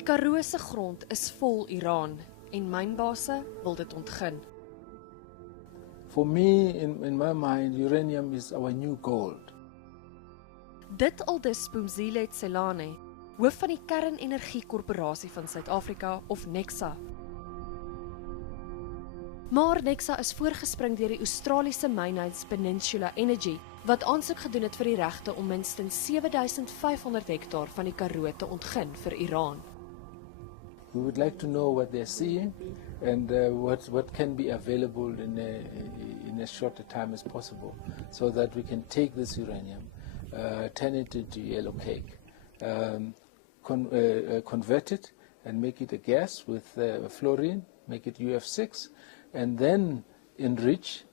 Die Karoo se grond is vol Iran en mynbase wil dit ontgin. For me, in my mind, uranium is our new gold. Dit aldus Phumzile Tselane, hoof van die Kernenergiekorporasie van Suid-Afrika of NECSA. Maar NECSA is voorgespring deur die Australiese mynhuis Peninsula Energy, wat aansoek gedoen het vir die regte om minstens 7500 hektaar van die Karoo te ontgin vir Iran. We would like to know what they're seeing and what can be available in as short a time as possible, so that we can take this uranium, turn it into yellow cake, convert it and make it a gas with fluorine, make it UF6, and then enrich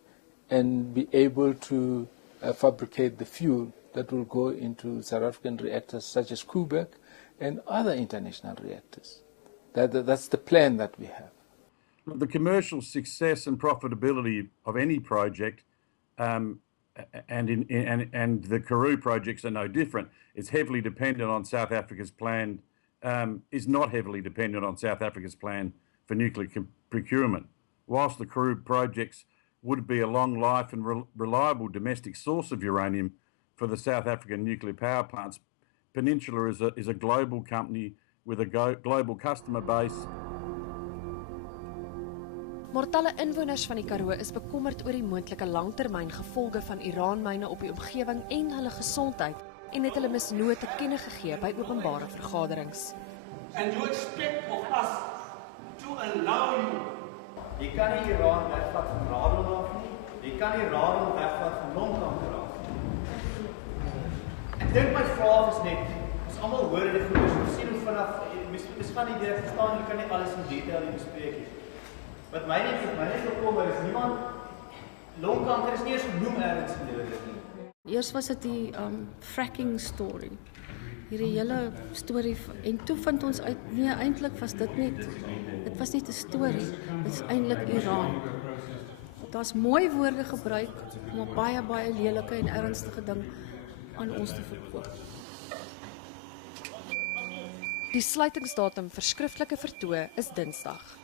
and be able to fabricate the fuel that will go into South African reactors such as Koeberg and other international reactors. That's the plan that we have. The commercial success and profitability of any project, and the Karoo projects are no different. It's heavily dependent on South Africa's plan, is not heavily dependent on South Africa's plan for nuclear procurement. Whilst the Karoo projects would be a long life and reliable domestic source of uranium for the South African nuclear power plants, Peninsula is a global company with a global customer base. Maar talle inwoners van die Karoo is bekommerd oor die moontlike langtermyn gevolge van Iraanmyne op die omgewing en hulle gesondheid en het hulle misnoot te kenne gegee by openbare vergaderings. And you expect of us to allow you. Jy kan nie Iran wegvat van radon af nie. Jy kan nie radon wegvat van longkanker af nie. Ek dink my vraag is net, ons almal hoor dit goed, ons sien hoe vanaf mens van die idee verstaan, jy kan nie alles in detail bespreek nie. Wat my net gekom is niemand longkanker is nie eens genoem ergens in dit nie. Eers was dit die fracking story. Hierdie hele storie en toe vind ons uit nee eintlik was dit was nie 'n storie, dit is eintlik Iran. Daar's mooi woorde gebruik om 'n baie lelike en ernstige ding aan ons te verkoop. Die sluitingsdatum vir skriftelike vertoë is Dinsdag.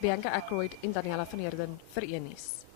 Bianca Ackroyd en Daniela van Heerden vir Een Nuus.